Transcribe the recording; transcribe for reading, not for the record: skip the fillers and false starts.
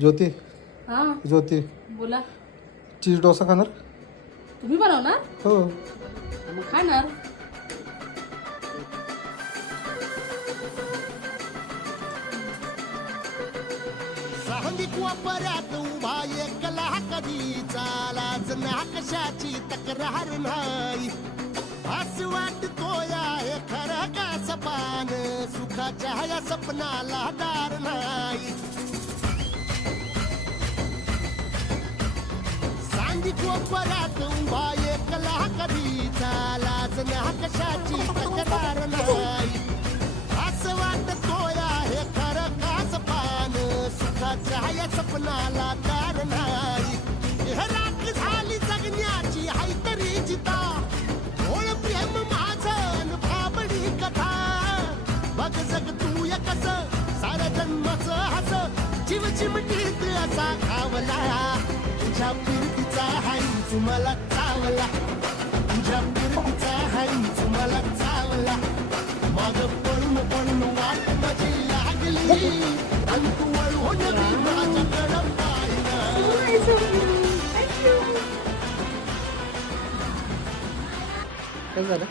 ज्योती हा ज्योती बोला. चीज डोसा खाणार? तुम्ही बनवणार? हो. मग खाणार. सांगिक वापऱ्यात उभा एकला कधी चालाच ना कशाची तक्रार नाही. असं वाटतोय आहे खरं का सपान सुखाच्या या सपनाला दार नाही. सांगिक वापऱ्यात उभा एकला कधी चालाच ना कशाची तक्रार नाही. असं वाटतोय आहे खरं का सपान सुखाच्या या सपनाला दार नाही. रात झाली जगण्याची हाय तरी जिता ओळ प्रेम माझं भाबडी कथा. बघ जग तू या कस सारा जन्मच हस जीव चिमटीत असा खावला. तुझ्या फिरतीचा हाईच मला चावला. तुझ्या फिरतीचा हाईच मला चावला. माग पळून पळून वाट माझी लागली आणि तू वळून माझ्याकडं पाहिलं. काय झालं?